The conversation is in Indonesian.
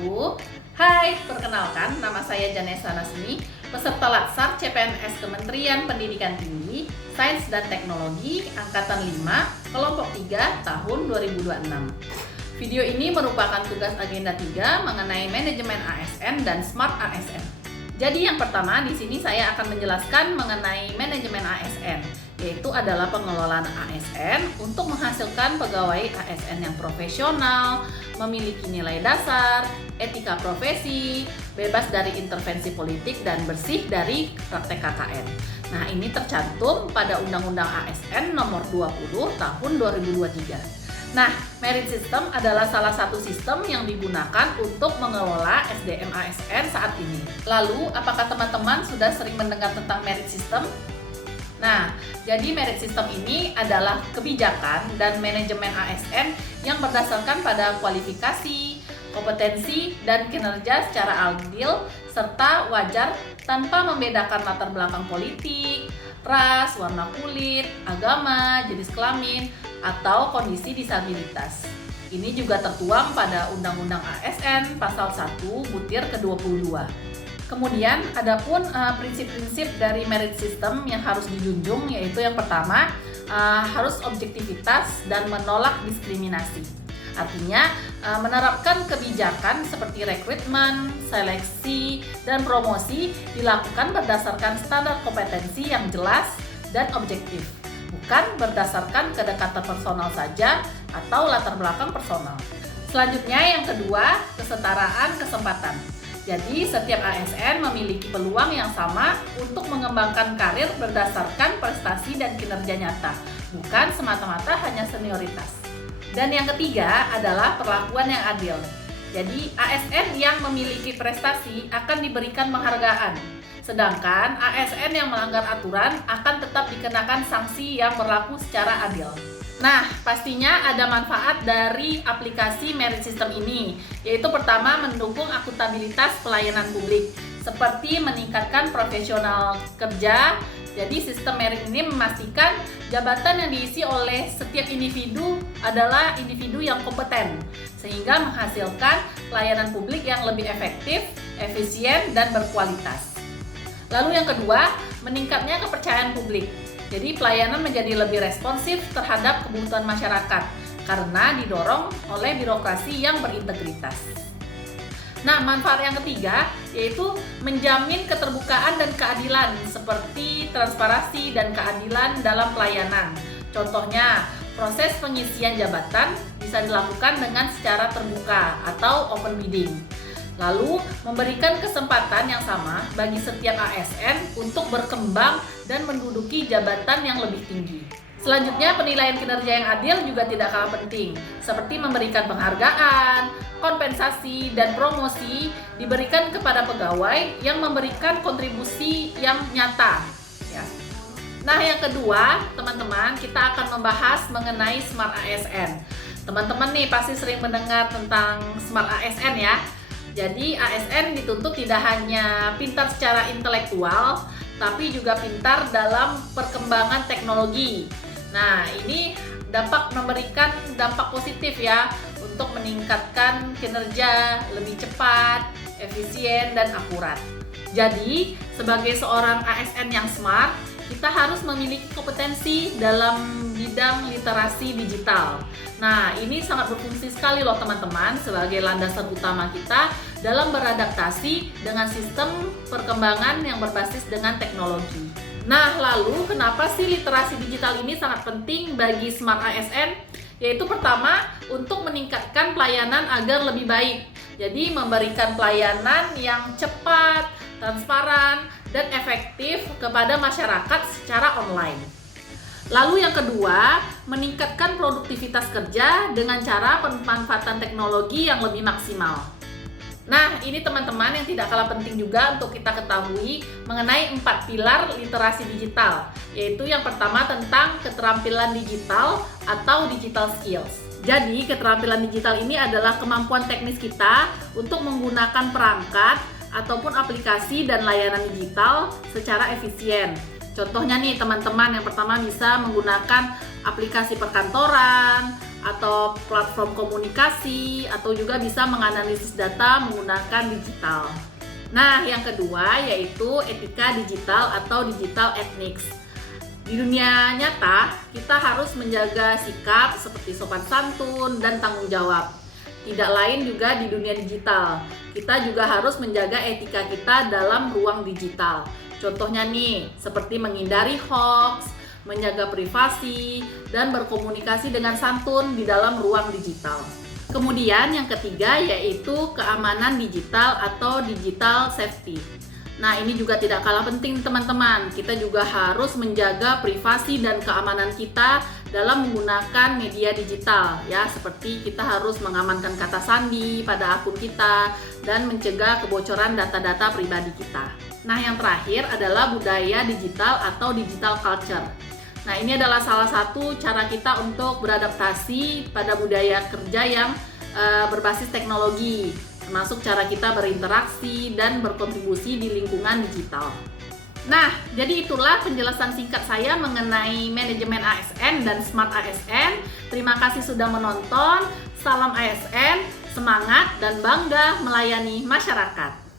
wabarakatuh. Hai, perkenalkan nama saya Janessa Nasmi, peserta Latsar CPNS Kementerian Pendidikan Tinggi, Sains dan Teknologi Angkatan 5, Kelompok 3 tahun 2026. Video ini merupakan tugas agenda 3 mengenai manajemen ASN dan Smart ASN. Jadi yang pertama di sini saya akan menjelaskan mengenai manajemen ASN, yaitu adalah pengelolaan ASN untuk menghasilkan pegawai ASN yang profesional, memiliki nilai dasar, etika profesi, bebas dari intervensi politik, dan bersih dari praktek KKN. Nah, ini tercantum pada Undang-Undang ASN Nomor 20 Tahun 2023. Nah, merit system adalah salah satu sistem yang digunakan untuk mengelola SDM ASN saat ini. Lalu, apakah teman-teman sudah sering mendengar tentang merit system? Nah, jadi merit system ini adalah kebijakan dan manajemen ASN yang berdasarkan pada kualifikasi, kompetensi, dan kinerja secara adil serta wajar tanpa membedakan latar belakang politik, ras, warna kulit, agama, jenis kelamin, atau kondisi disabilitas. Ini juga tertuang pada Undang-Undang ASN Pasal 1 Butir ke-22. Kemudian adapun prinsip-prinsip dari merit system yang harus dijunjung, yaitu yang pertama harus objektivitas dan menolak diskriminasi. Artinya menerapkan kebijakan seperti rekrutmen, seleksi, dan promosi dilakukan berdasarkan standar kompetensi yang jelas dan objektif, bukan berdasarkan kedekatan personal saja atau latar belakang personal. Selanjutnya yang kedua, kesetaraan kesempatan. Jadi setiap ASN memiliki peluang yang sama untuk mengembangkan karir berdasarkan prestasi dan kinerja nyata, bukan semata-mata hanya senioritas. Dan yang ketiga adalah perlakuan yang adil. Jadi ASN yang memiliki prestasi akan diberikan penghargaan, sedangkan ASN yang melanggar aturan akan tetap dikenakan sanksi yang berlaku secara adil. Nah, pastinya ada manfaat dari aplikasi merit system ini, yaitu pertama mendukung akuntabilitas pelayanan publik, seperti meningkatkan profesional kerja. Jadi sistem merit ini memastikan jabatan yang diisi oleh setiap individu adalah individu yang kompeten, sehingga menghasilkan pelayanan publik yang lebih efektif, efisien, dan berkualitas. Lalu yang kedua, meningkatnya kepercayaan publik. Jadi pelayanan menjadi lebih responsif terhadap kebutuhan masyarakat karena didorong oleh birokrasi yang berintegritas. Nah, manfaat yang ketiga yaitu menjamin keterbukaan dan keadilan seperti transparansi dan keadilan dalam pelayanan. Contohnya, proses pengisian jabatan bisa dilakukan dengan secara terbuka atau open bidding. Lalu, memberikan kesempatan yang sama bagi setiap ASN untuk berkembang dan menduduki jabatan yang lebih tinggi. Selanjutnya, penilaian kinerja yang adil juga tidak kalah penting, seperti memberikan penghargaan, kompensasi, dan promosi diberikan kepada pegawai yang memberikan kontribusi yang nyata. Ya. Nah, yang kedua, teman-teman, kita akan membahas mengenai Smart ASN. Teman-teman nih pasti sering mendengar tentang Smart ASN ya. Jadi ASN dituntut tidak hanya pintar secara intelektual, tapi juga pintar dalam perkembangan teknologi. Nah, ini dapat memberikan dampak positif ya untuk meningkatkan kinerja lebih cepat, efisien, dan akurat. Jadi, sebagai seorang ASN yang smart, kita harus memiliki kompetensi dalam bidang literasi digital. Nah, ini sangat berfungsi sekali loh teman-teman sebagai landasan utama kita dalam beradaptasi dengan sistem perkembangan yang berbasis dengan teknologi. Nah, lalu kenapa sih literasi digital ini sangat penting bagi Smart ASN? Yaitu pertama, untuk meningkatkan pelayanan agar lebih baik. Jadi memberikan pelayanan yang cepat, transparan, dan efektif kepada masyarakat secara online. Lalu yang kedua, meningkatkan produktivitas kerja dengan cara pemanfaatan teknologi yang lebih maksimal. Nah, ini teman-teman yang tidak kalah penting juga untuk kita ketahui mengenai 4 pilar literasi digital, yaitu yang pertama tentang keterampilan digital atau digital skills. Jadi, keterampilan digital ini adalah kemampuan teknis kita untuk menggunakan perangkat ataupun aplikasi dan layanan digital secara efisien. Contohnya nih teman-teman, yang pertama bisa menggunakan aplikasi perkantoran, atau platform komunikasi, atau juga bisa menganalisis data menggunakan digital. Nah, yang kedua yaitu etika digital atau digital ethics. Di dunia nyata, kita harus menjaga sikap seperti sopan santun dan tanggung jawab. Tidak lain juga di dunia digital. Kita juga harus menjaga etika kita dalam ruang digital. Contohnya nih, seperti menghindari hoax, menjaga privasi, dan berkomunikasi dengan santun di dalam ruang digital. Kemudian yang ketiga yaitu keamanan digital atau digital safety. Nah, ini juga tidak kalah penting teman-teman. Kita juga harus menjaga privasi dan keamanan kita dalam menggunakan media digital ya, seperti kita harus mengamankan kata sandi pada akun kita dan mencegah kebocoran data-data pribadi kita. Nah, yang terakhir adalah budaya digital atau digital culture. Nah, ini adalah salah satu cara kita untuk beradaptasi pada budaya kerja yang berbasis teknologi, termasuk cara kita berinteraksi dan berkontribusi di lingkungan digital. Nah, jadi itulah penjelasan singkat saya mengenai manajemen ASN dan Smart ASN. Terima kasih sudah menonton. Salam ASN, semangat dan bangga melayani masyarakat.